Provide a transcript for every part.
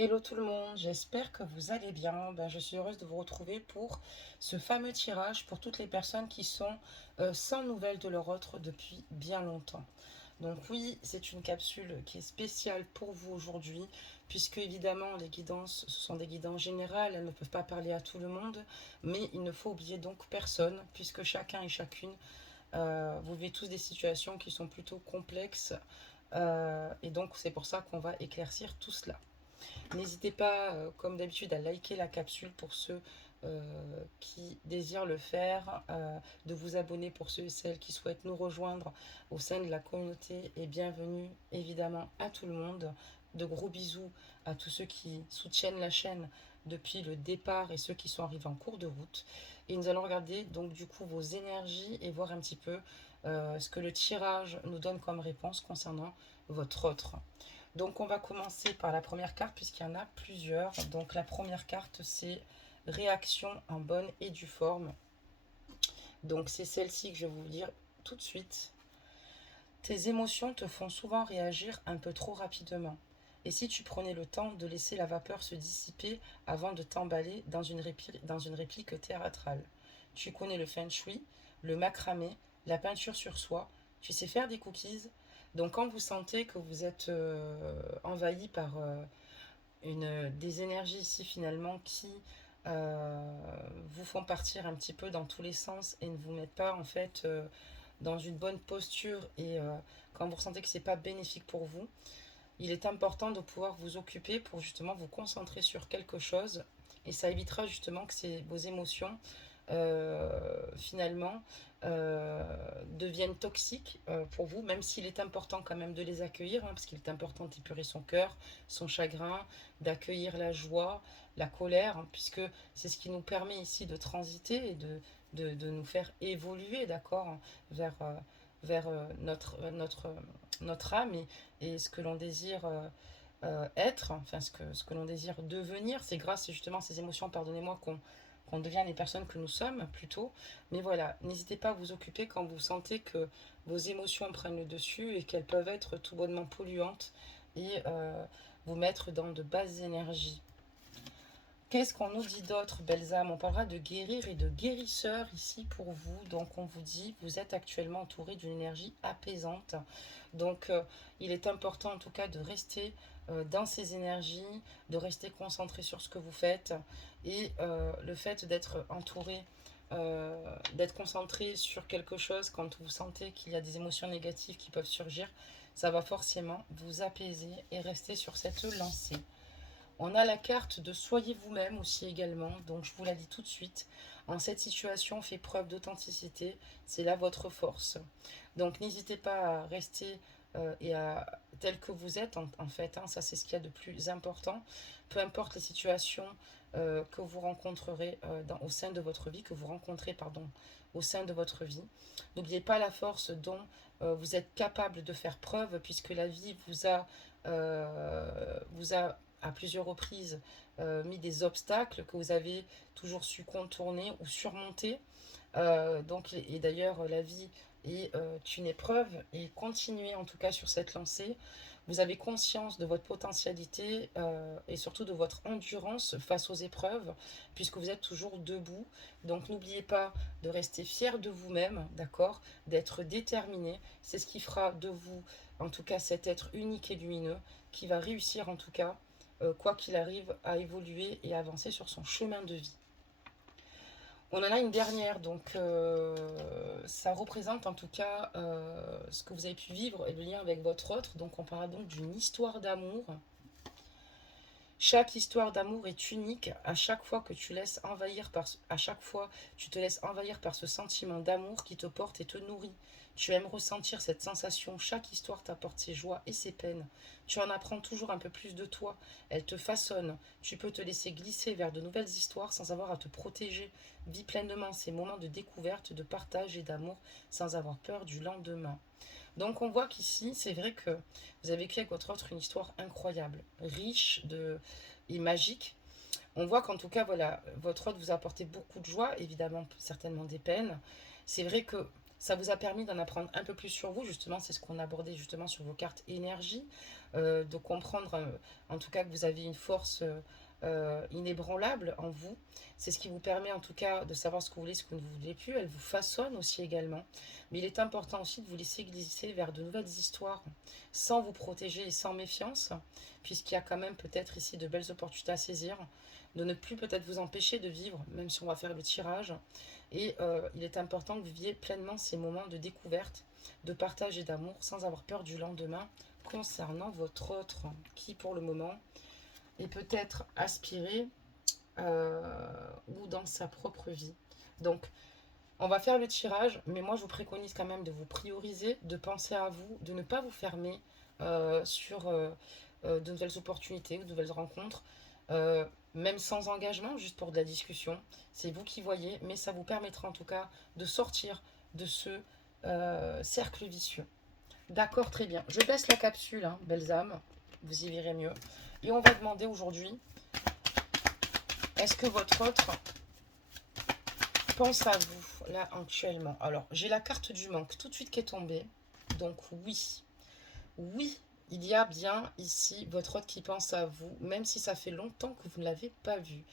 Hello tout le monde, j'espère que vous allez bien. Je suis heureuse de vous retrouver pour ce fameux tirage pour toutes les personnes qui sont sans nouvelles de leur autre depuis bien longtemps. Donc oui, c'est une capsule qui est spéciale pour vous aujourd'hui, puisque évidemment les guidances, ce sont des guidances générales, elles ne peuvent pas parler à tout le monde, mais il ne faut oublier donc personne, puisque chacun et chacune, vous vivez tous des situations qui sont plutôt complexes, et donc c'est pour ça qu'on va éclaircir tout cela. N'hésitez pas, comme d'habitude, à liker la capsule pour ceux qui désirent le faire, de vous abonner pour ceux et celles qui souhaitent nous rejoindre au sein de la communauté et bienvenue évidemment à tout le monde. De gros bisous à tous ceux qui soutiennent la chaîne depuis le départ et ceux qui sont arrivés en cours de route. Et nous allons regarder donc du coup vos énergies et voir un petit peu ce que le tirage nous donne comme réponse concernant votre autre. Donc on va commencer par la première carte puisqu'il y en a plusieurs. Donc la première carte c'est réaction en bonne et due forme. Donc c'est celle-ci que je vais vous dire tout de suite. Tes émotions te font souvent réagir un peu trop rapidement. Et si tu prenais le temps de laisser la vapeur se dissiper avant de t'emballer dans une réplique théâtrale. Tu connais le feng shui, le macramé, la peinture sur soie, tu sais faire des cookies. Donc quand vous sentez que vous êtes envahi par des énergies ici finalement qui vous font partir un petit peu dans tous les sens et ne vous mettent pas en fait dans une bonne posture et quand vous ressentez que c'est pas bénéfique pour vous, il est important de pouvoir vous occuper pour justement vous concentrer sur quelque chose et ça évitera justement que vos émotions finalement deviennent toxiques pour vous, même s'il est important quand même de les accueillir, parce qu'il est important d'épurer son cœur, son chagrin, d'accueillir la joie, la colère, puisque c'est ce qui nous permet ici de transiter et de nous faire évoluer, d'accord, vers notre âme et ce que l'on désire être, enfin ce que l'on désire devenir. C'est grâce justement à ces émotions, pardonnez-moi, qu'on devient les personnes que nous sommes plutôt. Mais voilà, n'hésitez pas à vous occuper quand vous sentez que vos émotions prennent le dessus et qu'elles peuvent être tout bonnement polluantes et vous mettre dans de basses énergies. Qu'est-ce qu'on nous dit d'autre, belles âmes? On parlera de guérir et de guérisseur ici pour vous. Donc on vous dit, vous êtes actuellement entouré d'une énergie apaisante. Donc il est important en tout cas de rester dans ces énergies, de rester concentré sur ce que vous faites. Et le fait d'être entouré, d'être concentré sur quelque chose quand vous sentez qu'il y a des émotions négatives qui peuvent surgir, ça va forcément vous apaiser et rester sur cette lancée. On a la carte de soyez vous-même aussi également, donc je vous la dis tout de suite. En cette situation, fait preuve d'authenticité, c'est là votre force. Donc n'hésitez pas à rester et à tel que vous êtes en fait, hein, ça c'est ce qu'il y a de plus important. Peu importe les situations que vous rencontrerez au sein de votre vie, que vous rencontrez pardon, au sein de votre vie. N'oubliez pas la force dont vous êtes capable de faire preuve puisque la vie vous a à plusieurs reprises mis des obstacles que vous avez toujours su contourner ou surmonter. Donc, et d'ailleurs, la vie est une épreuve et continuez en tout cas sur cette lancée. Vous avez conscience de votre potentialité et surtout de votre endurance face aux épreuves puisque vous êtes toujours debout. Donc, n'oubliez pas de rester fier de vous-même, d'accord, d'être déterminé. C'est ce qui fera de vous, en tout cas, cet être unique et lumineux qui va réussir en tout cas quoi qu'il arrive, à évoluer et avancer sur son chemin de vie. On en a une dernière, donc ça représente en tout cas ce que vous avez pu vivre et le lien avec votre autre. Donc on parle donc d'une histoire d'amour. Chaque histoire d'amour est unique à chaque fois que à chaque fois tu te laisses envahir par ce sentiment d'amour qui te porte et te nourrit. Tu aimes ressentir cette sensation, chaque histoire t'apporte ses joies et ses peines. Tu en apprends toujours un peu plus de toi, elle te façonne. Tu peux te laisser glisser vers de nouvelles histoires sans avoir à te protéger. Vis pleinement ces moments de découverte, de partage et d'amour sans avoir peur du lendemain. Donc on voit qu'ici, c'est vrai que vous avez vécu avec votre autre une histoire incroyable, riche et magique. On voit qu'en tout cas, voilà, votre autre vous a apporté beaucoup de joie, évidemment certainement des peines. C'est vrai que Ça vous a permis d'en apprendre un peu plus sur vous, justement, c'est ce qu'on abordait justement sur vos cartes énergie, de comprendre en tout cas que vous avez une force inébranlable en vous. C'est ce qui vous permet en tout cas de savoir ce que vous voulez, ce que vous ne voulez plus. Elle vous façonne aussi également. Mais il est important aussi de vous laisser glisser vers de nouvelles histoires sans vous protéger et sans méfiance, puisqu'il y a quand même peut-être ici de belles opportunités à saisir, de ne plus peut-être vous empêcher de vivre, même si on va faire le tirage. Et il est important que vous viviez pleinement ces moments de découverte, de partage et d'amour sans avoir peur du lendemain concernant votre autre, qui pour le moment est peut-être aspiré ou dans sa propre vie. Donc, on va faire le tirage, mais moi je vous préconise quand même de vous prioriser, de penser à vous, de ne pas vous fermer sur de nouvelles opportunités ou de nouvelles rencontres, même sans engagement, juste pour de la discussion. C'est vous qui voyez, mais ça vous permettra en tout cas de sortir de ce cercle vicieux. D'accord, très bien. Je baisse la capsule, hein, belles âmes, vous y verrez mieux. Et on va demander aujourd'hui, est-ce que votre autre pense à vous, là, actuellement? Alors, j'ai la carte du manque tout de suite qui est tombée. Donc, oui. Oui, il y a bien ici votre autre qui pense à vous, même si ça fait longtemps que vous ne l'avez pas vu.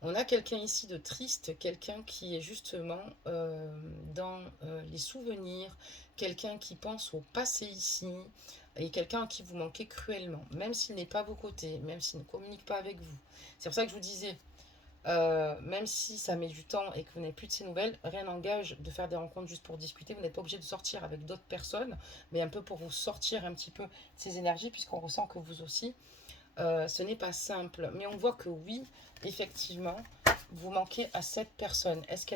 On a quelqu'un ici de triste, quelqu'un qui est justement dans les souvenirs, quelqu'un qui pense au passé ici, et quelqu'un à qui vous manquez cruellement, même s'il n'est pas à vos côtés, même s'il ne communique pas avec vous. C'est pour ça que je vous disais, même si ça met du temps et que vous n'avez plus de ces nouvelles, rien n'engage de faire des rencontres juste pour discuter. Vous n'êtes pas obligé de sortir avec d'autres personnes, mais un peu pour vous sortir un petit peu de ces énergies, puisqu'on ressent que vous aussi, ce n'est pas simple. Mais on voit que oui, effectivement, vous manquez à cette personne. Est-ce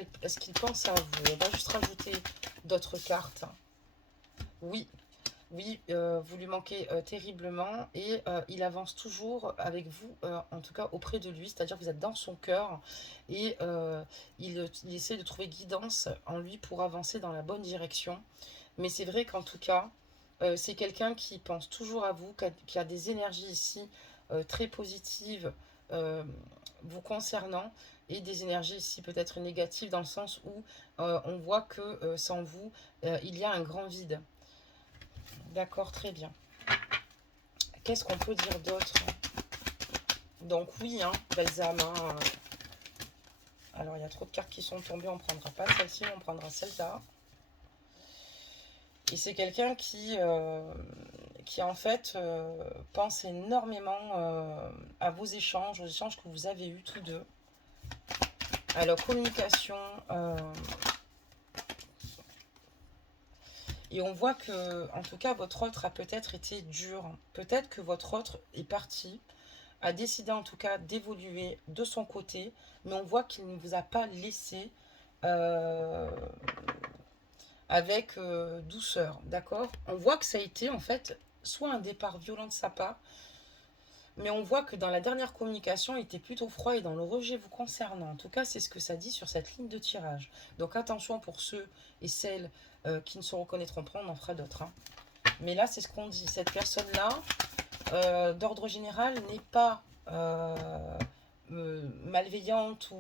qu'il pense à vous? On va juste rajouter d'autres cartes. Oui, oui, vous lui manquez terriblement et il avance toujours avec vous, en tout cas auprès de lui, c'est-à-dire que vous êtes dans son cœur et il essaie de trouver guidance en lui pour avancer dans la bonne direction. Mais c'est vrai qu'en tout cas, c'est quelqu'un qui pense toujours à vous, qui a des énergies ici très positives euh, vous concernant et des énergies ici peut-être négatives dans le sens où on voit que sans vous, il y a un grand vide. D'accord, très bien. Qu'est-ce qu'on peut dire d'autre? Donc oui, hein, Balsam. Hein, alors il y a trop de cartes qui sont tombées, on ne prendra pas celle-ci, on prendra celle-là. Et c'est quelqu'un qui en fait pense énormément à vos échanges, aux échanges que vous avez eus tous deux. Alors communication. Et on voit que, en tout cas, votre autre a peut-être été dur. Peut-être que votre autre est parti, a décidé en tout cas d'évoluer de son côté, mais on voit qu'il ne vous a pas laissé euh, avec douceur, d'accord? On voit que ça a été en fait soit un départ violent de sa part, mais on voit que dans la dernière communication, il était plutôt froid et dans le rejet vous concernant. En tout cas, c'est ce que ça dit sur cette ligne de tirage. Donc attention pour ceux et celles qui ne se reconnaîtront pas, on en fera d'autres. Hein. Mais là, c'est ce qu'on dit. Cette personne-là, d'ordre général, n'est pas malveillante,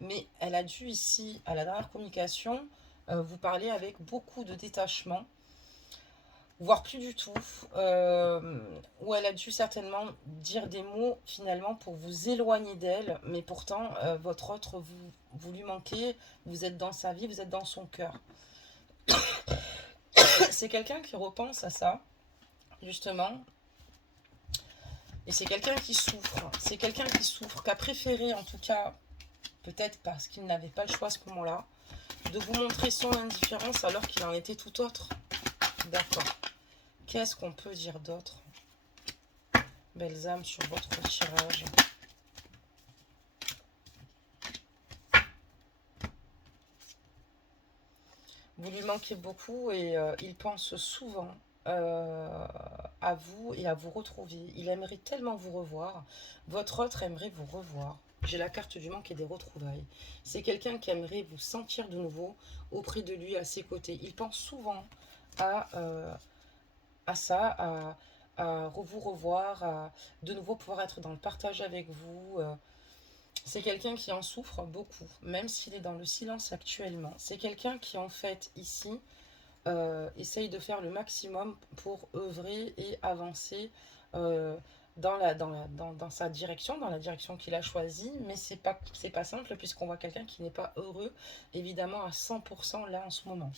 mais elle a dû ici, à la dernière communication, vous parler avec beaucoup de détachement, voire plus du tout, où elle a dû certainement dire des mots finalement pour vous éloigner d'elle, mais pourtant votre autre, vous lui manquez, vous êtes dans sa vie, vous êtes dans son cœur. C'est quelqu'un qui repense à ça, justement, et c'est quelqu'un qui souffre. C'est quelqu'un qui souffre, qui a préféré, en tout cas, peut-être parce qu'il n'avait pas le choix à ce moment-là, de vous montrer son indifférence alors qu'il en était tout autre. D'accord. Qu'est-ce qu'on peut dire d'autre? Belles âmes sur votre tirage. Vous lui manquez beaucoup et il pense souvent à vous et à vous retrouver. Il aimerait tellement vous revoir. Votre autre aimerait vous revoir. J'ai la carte du manque et des retrouvailles. C'est quelqu'un qui aimerait vous sentir de nouveau auprès de lui, à ses côtés. Il pense souvent à, ça, à vous revoir, à de nouveau pouvoir être dans le partage avec vous. C'est quelqu'un qui en souffre beaucoup, même s'il est dans le silence actuellement. C'est quelqu'un qui, en fait, ici, essaye de faire le maximum pour œuvrer et avancer euh, dans sa direction, dans la direction qu'il a choisie, mais c'est pas simple puisqu'on voit quelqu'un qui n'est pas heureux, évidemment, à 100% là en ce moment.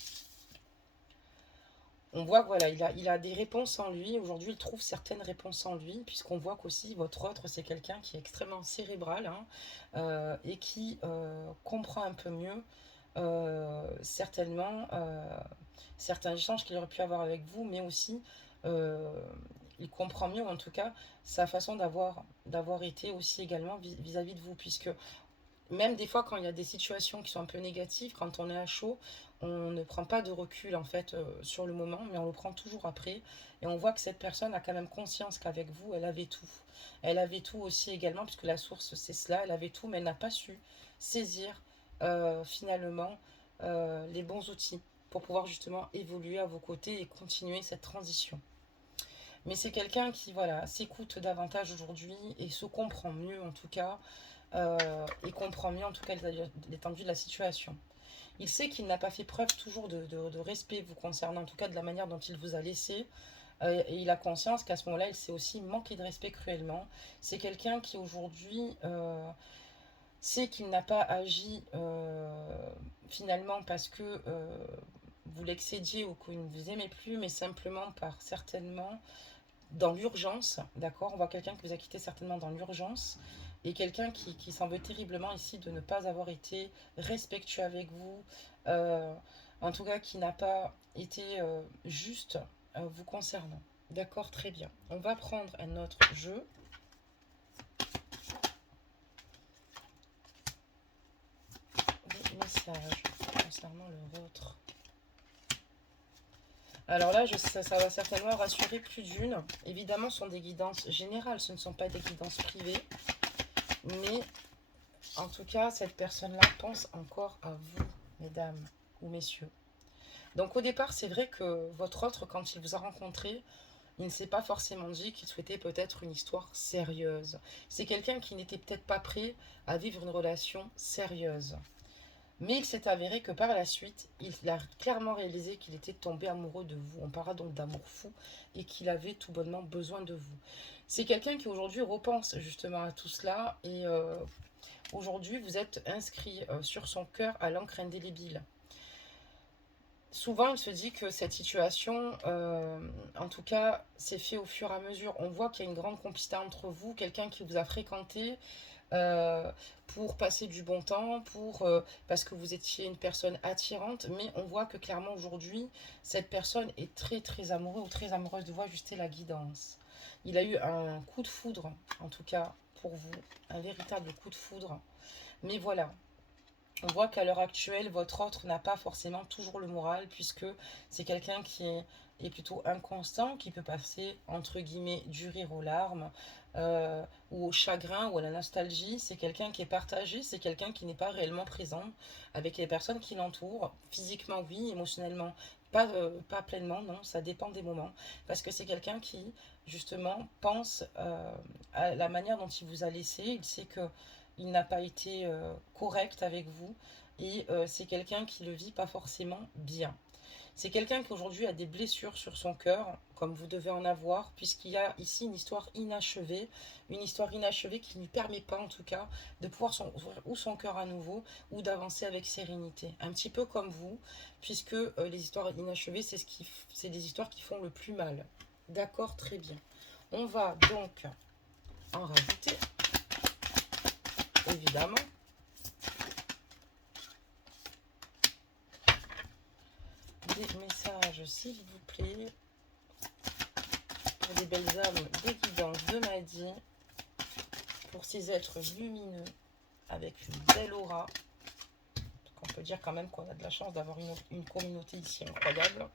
On voit que voilà, il a des réponses en lui. Aujourd'hui, il trouve certaines réponses en lui, puisqu'on voit qu'aussi votre autre, c'est quelqu'un qui est extrêmement cérébral hein, et qui comprend un peu mieux certainement certains échanges qu'il aurait pu avoir avec vous, mais aussi euh, il comprend mieux, en tout cas, sa façon d'avoir été aussi également vis-à-vis de vous, puisque même des fois quand il y a des situations qui sont un peu négatives, quand on est à chaud, on ne prend pas de recul en fait sur le moment, mais on le prend toujours après. Et on voit que cette personne a quand même conscience qu'avec vous, elle avait tout. Elle avait tout aussi également, puisque la source c'est cela, elle avait tout, mais elle n'a pas su saisir finalement les bons outils pour pouvoir justement évoluer à vos côtés et continuer cette transition. Mais c'est quelqu'un qui voilà s'écoute davantage aujourd'hui et se comprend mieux en tout cas et comprend mieux en tout cas l'étendue de la situation. Il sait qu'il n'a pas fait preuve toujours de respect vous concernant, en tout cas de la manière dont il vous a laissé. Et il a conscience qu'à ce moment-là, il s'est aussi manqué de respect cruellement. C'est quelqu'un qui aujourd'hui sait qu'il n'a pas agi finalement parce que vous l'excédiez ou qu'il ne vous aimait plus, mais simplement par certainement dans l'urgence, d'accord. On voit quelqu'un qui vous a quitté certainement dans l'urgence et quelqu'un qui s'en veut terriblement ici de ne pas avoir été respectueux avec vous, euh, en tout cas qui n'a pas été juste vous concernant. D'accord, très bien. On va prendre un autre jeu. Des messages concernant le vôtre. Alors là, ça va certainement rassurer plus d'une. Évidemment, ce sont des guidances générales, ce ne sont pas des guidances privées. Mais en tout cas, cette personne-là pense encore à vous, mesdames ou messieurs. Donc au départ, c'est vrai que votre autre, quand il vous a rencontré, il ne s'est pas forcément dit qu'il souhaitait peut-être une histoire sérieuse. C'est quelqu'un qui n'était peut-être pas prêt à vivre une relation sérieuse. Mais il s'est avéré que par la suite, il a clairement réalisé qu'il était tombé amoureux de vous. On parlera donc d'amour fou et qu'il avait tout bonnement besoin de vous. C'est quelqu'un qui aujourd'hui repense justement à tout cela et aujourd'hui vous êtes inscrit sur son cœur à l'encre indélébile. Souvent, il se dit que cette situation, en tout cas, s'est fait au fur et à mesure. On voit qu'il y a une grande complicité entre vous, quelqu'un qui vous a fréquenté, euh, pour passer du bon temps, parce que vous étiez une personne attirante, mais on voit que clairement aujourd'hui, cette personne est très très amoureuse ou très amoureuse de vous, ajuster la guidance. Il a eu un coup de foudre, en tout cas pour vous, un véritable coup de foudre. Mais voilà, on voit qu'à l'heure actuelle, votre autre n'a pas forcément toujours le moral, puisque c'est quelqu'un qui est plutôt inconstant, qui peut passer, entre guillemets, du rire aux larmes, ou au chagrin, ou à la nostalgie. C'est quelqu'un qui est partagé, c'est quelqu'un qui n'est pas réellement présent avec les personnes qui l'entourent. Physiquement, oui, émotionnellement, pas pleinement, non, ça dépend des moments. Parce que c'est quelqu'un qui, justement, pense à la manière dont il vous a laissé. Il sait que il n'a pas été correct avec vous et c'est quelqu'un qui le vit pas forcément bien. C'est quelqu'un qui aujourd'hui a des blessures sur son cœur, comme vous devez en avoir, puisqu'il y a ici une histoire inachevée qui ne lui permet pas en tout cas de pouvoir ouvrir ou son cœur à nouveau ou d'avancer avec sérénité. Un petit peu comme vous, puisque les histoires inachevées, c'est des histoires qui font le plus mal. D'accord, très bien. On va donc en rajouter, évidemment. Des messages, s'il vous plaît, pour des belles âmes, des guidances de Madi, pour ces êtres lumineux, avec une belle aura. On peut dire quand même qu'on a de la chance d'avoir une communauté ici incroyable.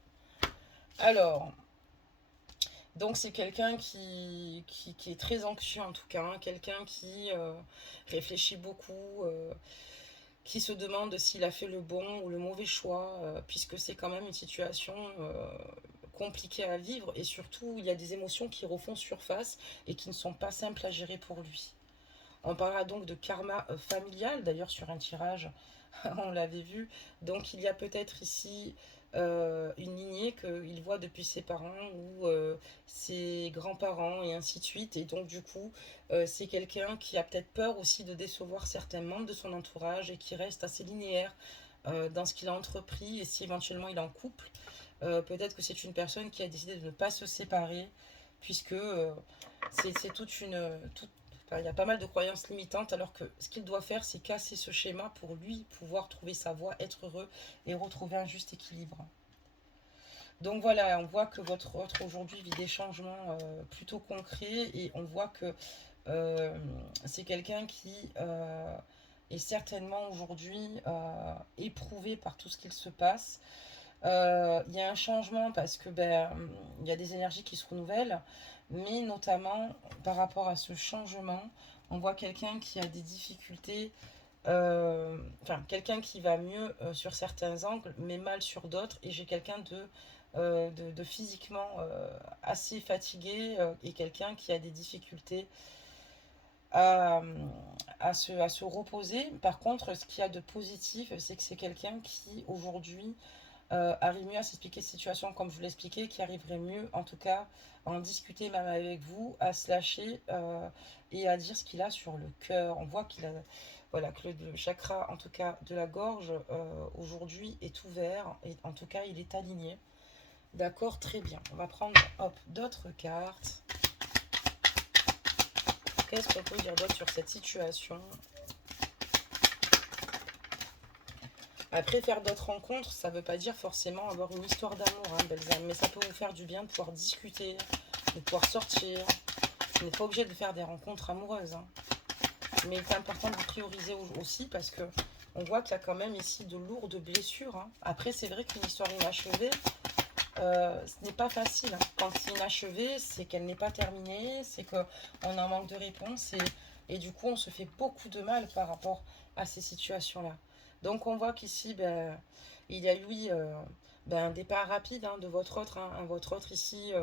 Alors, donc c'est quelqu'un qui est très anxieux en tout cas, hein, quelqu'un qui réfléchit beaucoup, qui se demande s'il a fait le bon ou le mauvais choix, puisque c'est quand même une situation compliquée à vivre et surtout il y a des émotions qui refont surface et qui ne sont pas simples à gérer pour lui. On parlera donc de karma familial, d'ailleurs sur un tirage, on l'avait vu. Donc il y a peut-être ici une lignée qu'il voit depuis ses parents ou ses grands-parents et ainsi de suite. Et donc du coup, c'est quelqu'un qui a peut-être peur aussi de décevoir certains membres de son entourage et qui reste assez linéaire dans ce qu'il a entrepris et si éventuellement il est en couple. Peut-être que c'est une personne qui a décidé de ne pas se séparer puisque c'est toute une... enfin, il y a pas mal de croyances limitantes alors que ce qu'il doit faire c'est casser ce schéma pour lui pouvoir trouver sa voie, être heureux et retrouver un juste équilibre. Donc voilà, on voit que votre autre aujourd'hui vit des changements plutôt concrets et on voit que euh, c'est quelqu'un qui est certainement aujourd'hui éprouvé par tout ce qu'il se passe. Il y a un changement parce que il y a des énergies qui se renouvellent, mais notamment par rapport à ce changement, on voit quelqu'un qui a des difficultés, enfin quelqu'un qui va mieux sur certains angles, mais mal sur d'autres, et j'ai quelqu'un de physiquement assez fatigué et quelqu'un qui a des difficultés à, à se reposer. Par contre, ce qu'il y a de positif, c'est que c'est quelqu'un qui aujourd'hui arrive mieux à s'expliquer cette situation comme je vous l'expliquais, qui arriverait mieux en tout cas à en discuter même avec vous, à se lâcher et à dire ce qu'il a sur le cœur. On voit qu'il a, voilà, que le chakra en tout cas de la gorge aujourd'hui est ouvert et en tout cas il est aligné. D'accord, très bien. On va prendre d'autres cartes. Qu'est-ce qu'on peut dire d'autre sur cette situation? Après, faire d'autres rencontres, ça ne veut pas dire forcément avoir une histoire d'amour, hein, belles âmes, mais ça peut vous faire du bien de pouvoir discuter, de pouvoir sortir. Vous n'êtes pas obligé de faire des rencontres amoureuses, hein. Mais il est important de vous prioriser aussi parce que on voit qu'il y a quand même ici de lourdes blessures, hein. Après, c'est vrai qu'une histoire inachevée, ce n'est pas facile, hein. Quand c'est inachevé, c'est qu'elle n'est pas terminée, c'est qu'on en manque de réponse et du coup, on se fait beaucoup de mal par rapport à ces situations-là. Donc, on voit qu'ici, il y a eu un départ rapide hein, de votre autre. Hein. Votre autre ici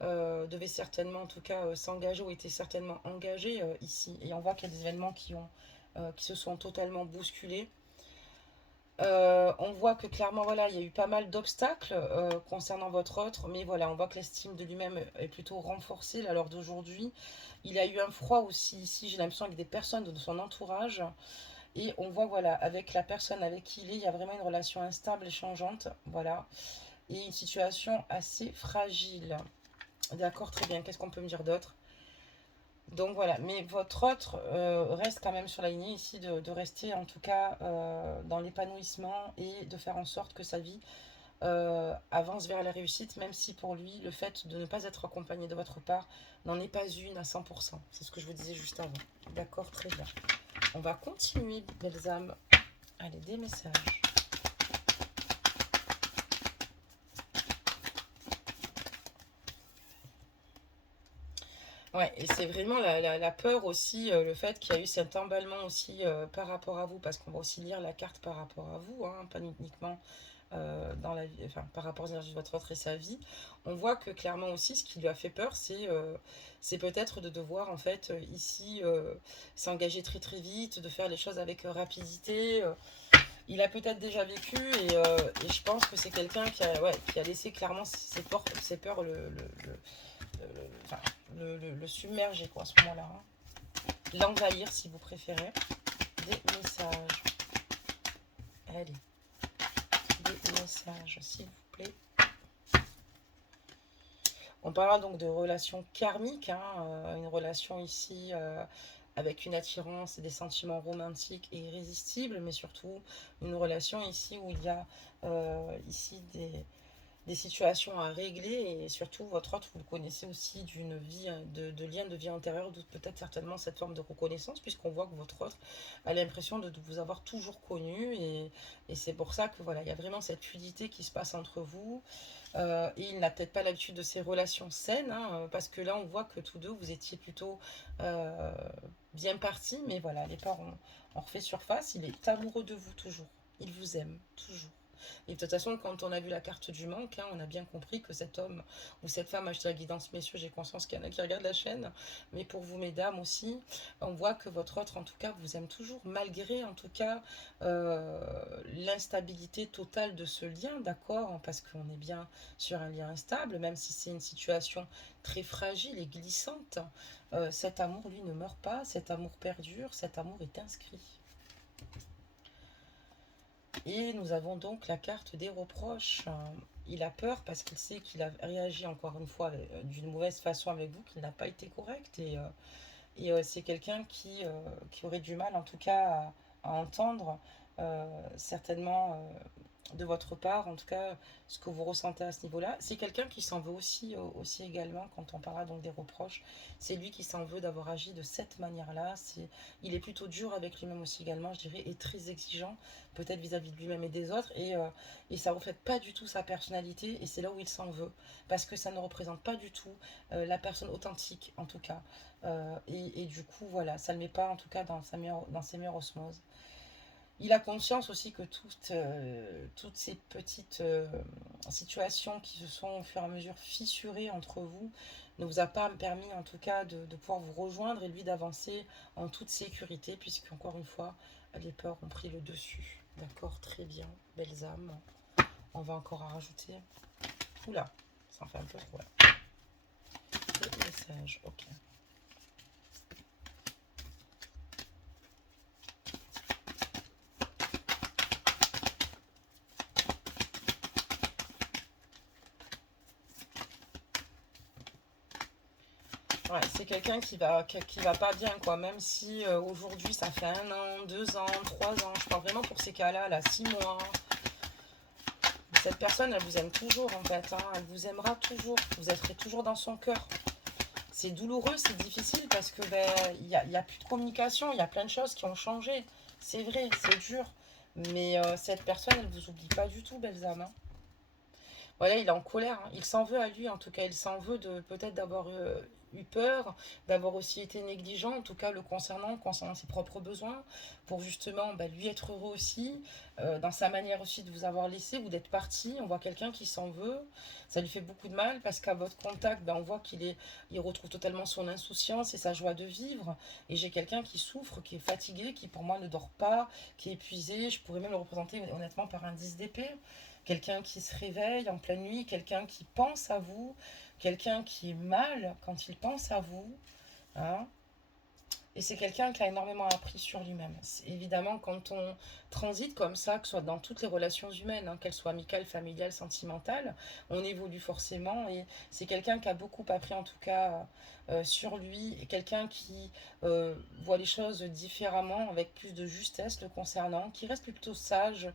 devait certainement, en tout cas, s'engager ou était certainement engagé ici. Et on voit qu'il y a des événements qui se sont totalement bousculés. On voit que clairement, voilà, il y a eu pas mal d'obstacles concernant votre autre, mais voilà, on voit que l'estime de lui-même est plutôt renforcée à l'heure d'aujourd'hui. Il a eu un froid aussi ici, j'ai l'impression, avec des personnes de son entourage. Et on voit, voilà, avec la personne avec qui il y a vraiment une relation instable et changeante, voilà, et une situation assez fragile. D'accord, très bien. Qu'est-ce qu'on peut me dire d'autre? Donc voilà, mais votre autre reste quand même sur la lignée ici de rester en tout cas dans l'épanouissement et de faire en sorte que sa vie avance vers la réussite, même si pour lui, le fait de ne pas être accompagné de votre part n'en est pas une à 100%. C'est ce que je vous disais juste avant. D'accord, très bien. On va continuer, belles âmes. Allez, des messages. Ouais, et c'est vraiment la peur aussi, le fait qu'il y a eu cet emballement aussi par rapport à vous, parce qu'on va aussi lire la carte par rapport à vous, hein, pas uniquement dans la vie, enfin, par rapport aux énergies de votre autre et sa vie. On voit que clairement aussi, ce qui lui a fait peur, c'est peut-être de devoir, en fait, ici, s'engager très très vite, de faire les choses avec rapidité. Il a peut-être déjà vécu et je pense que c'est quelqu'un qui a laissé clairement ses peurs enfin, le submerger quoi, à ce moment-là. Hein. L'envahir si vous préférez. Des messages. Allez, des messages s'il vous plaît. On parlera donc de relations karmiques, hein, une relation ici avec une attirance et des sentiments romantiques et irrésistibles, mais surtout une relation ici où il y a ici des situations à régler et surtout votre autre vous le connaissez aussi d'une vie de lien de vie antérieure, d'où peut-être certainement cette forme de reconnaissance puisqu'on voit que votre autre a l'impression de vous avoir toujours connu et c'est pour ça que voilà il y a vraiment cette fluidité qui se passe entre vous et il n'a peut-être pas l'habitude de ces relations saines hein, parce que là on voit que tous deux vous étiez plutôt euh, bien partis mais voilà les peurs ont refait surface, il est amoureux de vous toujours, il vous aime toujours. Et de toute façon, quand on a vu la carte du manque, hein, on a bien compris que cet homme ou cette femme, je dis la guidance, messieurs, j'ai conscience qu'il y en a qui regardent la chaîne, mais pour vous, mesdames aussi, on voit que votre autre, en tout cas, vous aime toujours, malgré, en tout cas, euh, l'instabilité totale de ce lien, d'accord, hein, parce qu'on est bien sur un lien instable, même si c'est une situation très fragile et glissante, cet amour, lui, ne meurt pas, cet amour perdure, cet amour est inscrit. Et nous avons donc la carte des reproches. Il a peur parce qu'il sait qu'il a réagi encore une fois d'une mauvaise façon avec vous, qu'il n'a pas été correct. Et c'est quelqu'un qui aurait du mal en tout cas à entendre certainement de votre part, en tout cas ce que vous ressentez à ce niveau-là. C'est quelqu'un qui s'en veut aussi également quand on parlera donc des reproches. C'est lui qui s'en veut d'avoir agi de cette manière-là. Il est plutôt dur avec lui-même aussi également, je dirais, et très exigeant, peut-être vis-à-vis de lui-même et des autres. Et ça ne reflète pas du tout sa personnalité et c'est là où il s'en veut. Parce que ça ne représente pas du tout la personne authentique en tout cas. Et du coup, voilà, ça ne le met pas en tout cas dans ses meilleures osmoses. Il a conscience aussi que toutes ces petites situations qui se sont au fur et à mesure fissurées entre vous ne vous a pas permis en tout cas de pouvoir vous rejoindre et lui d'avancer en toute sécurité puisque encore une fois les peurs ont pris le dessus. D'accord, très bien, belles âmes. On va encore en rajouter. Oula, ça en fait un peu trop là. Le message, ok. Ouais, c'est quelqu'un qui va pas bien, quoi. Même si aujourd'hui ça fait 1 an, 2 ans, 3 ans, je parle vraiment pour ces cas-là, là, 6 mois. Cette personne, elle vous aime toujours en fait, hein. Elle vous aimera toujours. Vous serez toujours dans son cœur. C'est douloureux, c'est difficile parce que ben, y a plus de communication, il y a plein de choses qui ont changé. C'est vrai, c'est dur. Mais cette personne, elle vous oublie pas du tout, belles âmes, hein. Voilà, il est en colère, hein. Il s'en veut à lui, en tout cas. Il s'en veut de peut-être d'avoir eu peur, d'avoir aussi été négligent, en tout cas le concernant ses propres besoins, pour justement bah, lui être heureux aussi, dans sa manière aussi de vous avoir laissé ou d'être parti. On voit quelqu'un qui s'en veut. Ça lui fait beaucoup de mal parce qu'à votre contact, bah, on voit il retrouve totalement son insouciance et sa joie de vivre. Et j'ai quelqu'un qui souffre, qui est fatigué, qui pour moi ne dort pas, qui est épuisé. Je pourrais même le représenter honnêtement par un 10 d'épée. Quelqu'un qui se réveille en pleine nuit, quelqu'un qui pense à vous, quelqu'un qui est mal quand il pense à vous, hein. Et c'est quelqu'un qui a énormément appris sur lui-même. Évidemment, quand on transite comme ça, que ce soit dans toutes les relations humaines, hein, qu'elles soient amicales, familiales, sentimentales, on évolue forcément. Et c'est quelqu'un qui a beaucoup appris, en tout cas, sur lui. Et quelqu'un qui voit les choses différemment, avec plus de justesse le concernant, qui reste plutôt sage,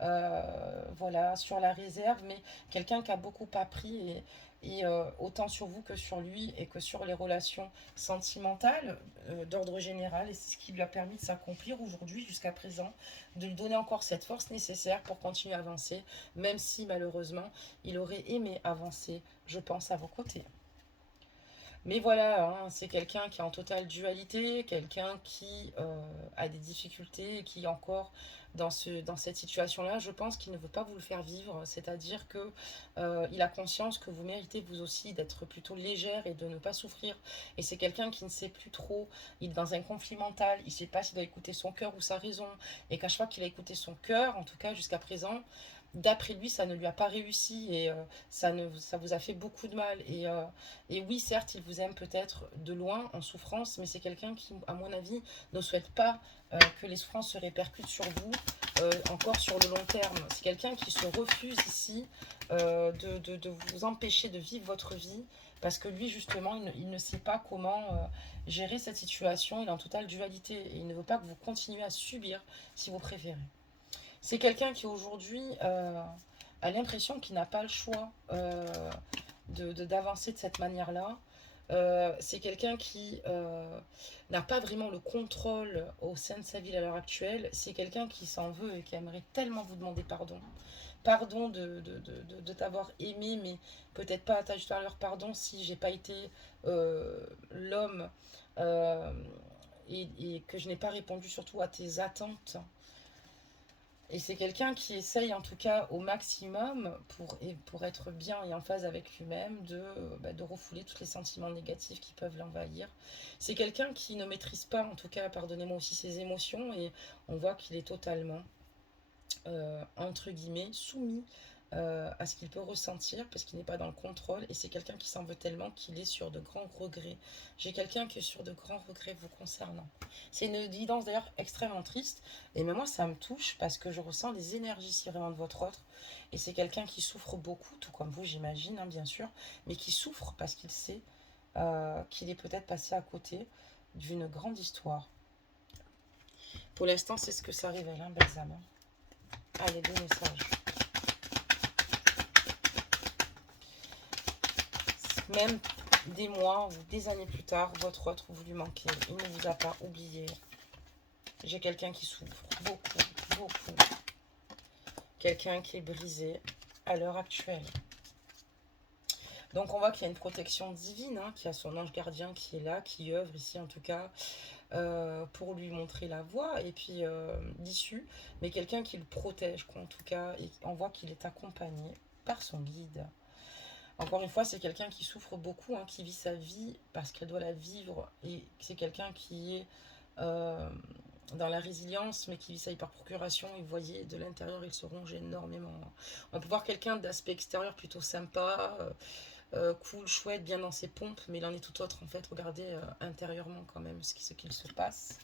voilà, sur la réserve, mais quelqu'un qui a beaucoup appris et autant sur vous que sur lui et que sur les relations sentimentales d'ordre général. Et c'est ce qui lui a permis de s'accomplir aujourd'hui jusqu'à présent, de lui donner encore cette force nécessaire pour continuer à avancer, même si malheureusement il aurait aimé avancer, je pense, à vos côtés. Mais voilà, hein, c'est quelqu'un qui est en totale dualité, quelqu'un qui a des difficultés, qui encore dans cette situation-là, je pense qu'il ne veut pas vous le faire vivre. C'est-à-dire que il a conscience que vous méritez vous aussi d'être plutôt légère et de ne pas souffrir. Et c'est quelqu'un qui ne sait plus trop, il est dans un conflit mental, il ne sait pas s'il doit écouter son cœur ou sa raison. Et qu'à chaque fois qu'il a écouté son cœur, en tout cas jusqu'à présent, d'après lui, ça ne lui a pas réussi et ça vous a fait beaucoup de mal. Et oui, certes, il vous aime peut-être de loin, en souffrance, mais c'est quelqu'un qui, à mon avis, ne souhaite pas que les souffrances se répercutent sur vous, encore sur le long terme. C'est quelqu'un qui se refuse ici de vous empêcher de vivre votre vie, parce que lui, justement, il ne sait pas comment gérer cette situation. Il est en totale dualité et il ne veut pas que vous continuiez à subir, si vous préférez. C'est quelqu'un qui aujourd'hui a l'impression qu'il n'a pas le choix d'avancer de cette manière-là. C'est quelqu'un qui n'a pas vraiment le contrôle au sein de sa vie à l'heure actuelle. C'est quelqu'un qui s'en veut et qui aimerait tellement vous demander pardon. Pardon de t'avoir aimé, mais peut-être pas à ta juste valeur. Pardon si j'ai pas été l'homme et que je n'ai pas répondu surtout à tes attentes. Et c'est quelqu'un qui essaye en tout cas au maximum pour être bien et en phase avec lui-même de refouler tous les sentiments négatifs qui peuvent l'envahir. C'est quelqu'un qui ne maîtrise pas en tout cas, pardonnez-moi aussi, ses émotions et on voit qu'il est totalement entre guillemets, soumis à ce qu'il peut ressentir parce qu'il n'est pas dans le contrôle et c'est quelqu'un qui s'en veut tellement qu'il est sur de grands regrets. J'ai quelqu'un qui est sur de grands regrets vous concernant. C'est une guidance d'ailleurs extrêmement triste et même moi ça me touche parce que je ressens les énergies si vraiment de votre autre et c'est quelqu'un qui souffre beaucoup, tout comme vous j'imagine, hein, bien sûr, mais qui souffre parce qu'il sait qu'il est peut-être passé à côté d'une grande histoire. Pour l'instant c'est ce que ça révèle, hein, Belzam. Allez, deux messages. Même des mois ou des années plus tard, votre autre, vous lui manquez. Il ne vous a pas oublié. J'ai quelqu'un qui souffre beaucoup, beaucoup. Quelqu'un qui est brisé à l'heure actuelle. Donc on voit qu'il y a une protection divine, hein, qu'il y a son ange gardien qui est là, qui œuvre ici en tout cas, pour lui montrer la voie et puis l'issue, mais quelqu'un qui le protège, quoi, en tout cas, et on voit qu'il est accompagné par son guide. Encore une fois, c'est quelqu'un qui souffre beaucoup, hein, qui vit sa vie parce qu'elle doit la vivre. Et c'est quelqu'un qui est euh, dans la résilience, mais qui vit ça par procuration. Et vous voyez, de l'intérieur, il se ronge énormément. On peut voir quelqu'un d'aspect extérieur plutôt sympa, cool, chouette, bien dans ses pompes, mais il en est tout autre en fait. Regardez intérieurement quand même ce qu'il se passe.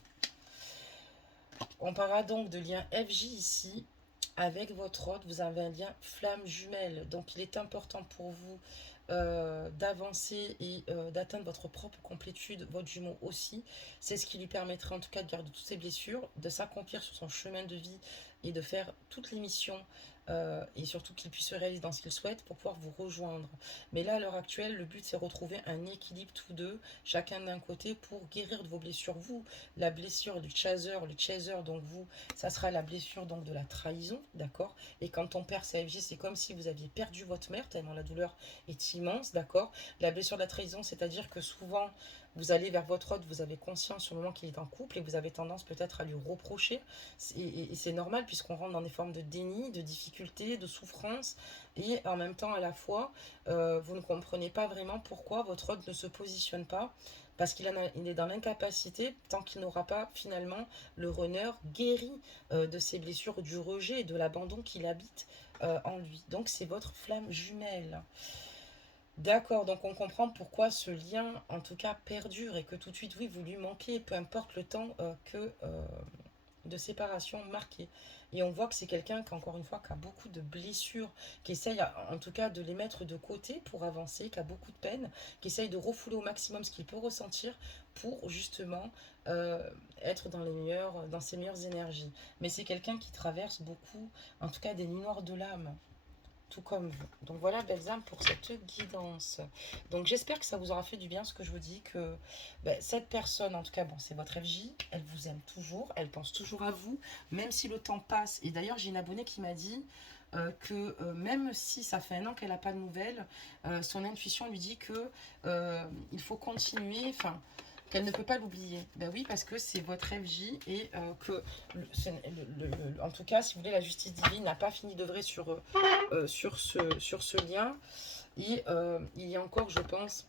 On parlera donc de lien FJ ici. Avec votre hôte, vous avez un lien flamme jumelle. Donc il est important pour vous d'avancer et d'atteindre votre propre complétude, votre jumeau aussi. C'est ce qui lui permettrait en tout cas de garder toutes ses blessures, de s'accomplir sur son chemin de vie et de faire toutes les missions et surtout qu'il puisse se réaliser dans ce qu'il souhaite pour pouvoir vous rejoindre. Mais là, à l'heure actuelle, le but c'est retrouver un équilibre tous deux, chacun d'un côté pour guérir de vos blessures. Vous, la blessure du chaser, donc vous, ça sera la blessure donc de la trahison, d'accord. Et quand on perd sa FJ, c'est comme si vous aviez perdu votre mère, tellement la douleur est immense, d'accord. La blessure de la trahison, c'est-à-dire que souvent, vous allez vers votre autre, vous avez conscience sur le moment qu'il est en couple et vous avez tendance peut-être à lui reprocher. Et c'est normal puisqu'on rentre dans des formes de déni, de difficulté, de souffrance. Et en même temps, à la fois, vous ne comprenez pas vraiment pourquoi votre autre ne se positionne pas parce il est dans l'incapacité, tant qu'il n'aura pas finalement le runner guéri de ses blessures, du rejet et de l'abandon qu'il habite en lui. Donc c'est votre flamme jumelle. D'accord, donc on comprend pourquoi ce lien, en tout cas, perdure et que tout de suite, oui, vous lui manquez, peu importe le temps de séparation marqué. Et on voit que c'est quelqu'un qui, encore une fois, qui a beaucoup de blessures, qui essaye en tout cas de les mettre de côté pour avancer, qui a beaucoup de peine, qui essaye de refouler au maximum ce qu'il peut ressentir pour justement être dans ses meilleures énergies. Mais c'est quelqu'un qui traverse beaucoup, en tout cas, des nuits noires de l'âme tout comme vous. Donc voilà, belles âmes, pour cette guidance. Donc j'espère que ça vous aura fait du bien ce que je vous dis, que cette personne, en tout cas, bon, c'est votre FJ, elle vous aime toujours, elle pense toujours à vous, même si le temps passe. Et d'ailleurs, j'ai une abonnée qui m'a dit que même si ça fait un an qu'elle n'a pas de nouvelles, son intuition lui dit que il faut continuer, enfin, qu'elle ne peut pas l'oublier. Ben oui, parce que c'est votre FJ et que, en tout cas, si vous voulez, la justice divine n'a pas fini d'œuvrer sur ce lien. Et il y a encore, je pense,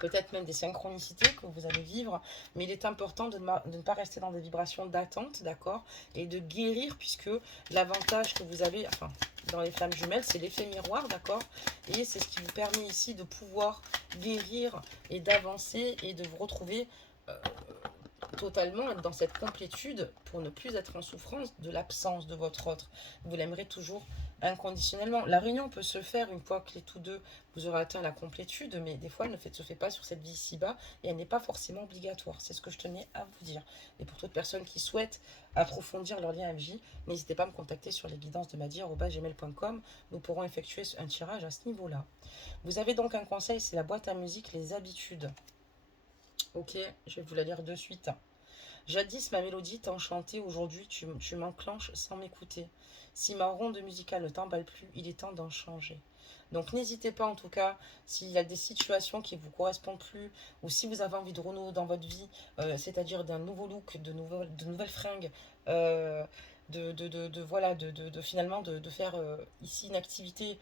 peut-être même des synchronicités que vous allez vivre, mais il est important de ne pas rester dans des vibrations d'attente, d'accord, et de guérir, puisque l'avantage que vous avez, enfin, dans les flammes jumelles, c'est l'effet miroir, d'accord, et c'est ce qui vous permet ici de pouvoir guérir et d'avancer et de vous retrouver totalement être dans cette complétude pour ne plus être en souffrance de l'absence de votre autre. Vous l'aimerez toujours inconditionnellement. La réunion peut se faire une fois que les tous deux vous aurez atteint la complétude, mais des fois elle ne se fait pas sur cette vie ici-bas et elle n'est pas forcément obligatoire. C'est ce que je tenais à vous dire. Et pour toute personne qui souhaite approfondir leur lien FJ, n'hésitez pas à me contacter sur les guidances de madir@gmail.com. Nous pourrons effectuer un tirage à ce niveau-là. Vous avez donc un conseil, c'est la boîte à musique, les habitudes. Ok, je vais vous la lire de suite. Jadis ma mélodie t'enchantait, aujourd'hui tu m'enclenches sans m'écouter. Si ma ronde musicale ne t'emballe plus, il est temps d'en changer. Donc n'hésitez pas en tout cas, s'il y a des situations qui ne vous correspondent plus, ou si vous avez envie de renouveau dans votre vie, c'est-à-dire d'un nouveau look, de nouvelles fringues, euh, voilà, finalement de faire ici une activité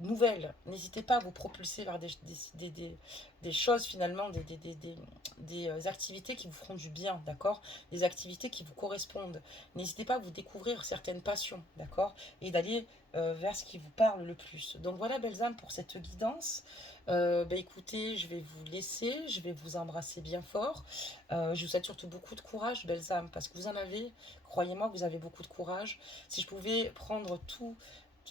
nouvelle. N'hésitez pas à vous propulser vers des choses finalement, des activités qui vous feront du bien, d'accord? Des activités qui vous correspondent. N'hésitez pas à vous découvrir certaines passions, d'accord? Et d'aller vers ce qui vous parle le plus. Donc voilà, belles âmes, pour cette guidance. Bah écoutez, je vais vous laisser, je vais vous embrasser bien fort. Je vous souhaite surtout beaucoup de courage, belles âmes, parce que vous en avez, croyez-moi, vous avez beaucoup de courage. Si je pouvais prendre tout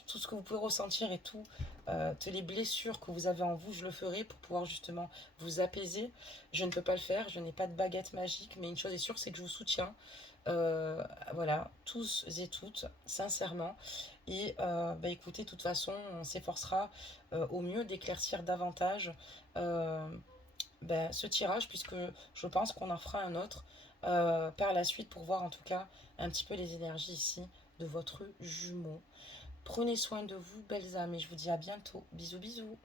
ce que vous pouvez ressentir et toutes les blessures que vous avez en vous, je le ferais pour pouvoir justement vous apaiser. Je ne peux pas le faire, je n'ai pas de baguette magique, mais une chose est sûre, c'est que je vous soutiens. Voilà, tous et toutes, sincèrement. Et bah écoutez, de toute façon, on s'efforcera au mieux d'éclaircir davantage euh, ben, ce tirage, puisque je pense qu'on en fera un autre par la suite pour voir en tout cas un petit peu les énergies ici de votre jumeau. Prenez soin de vous, belles âmes, et je vous dis à bientôt. Bisous, bisous.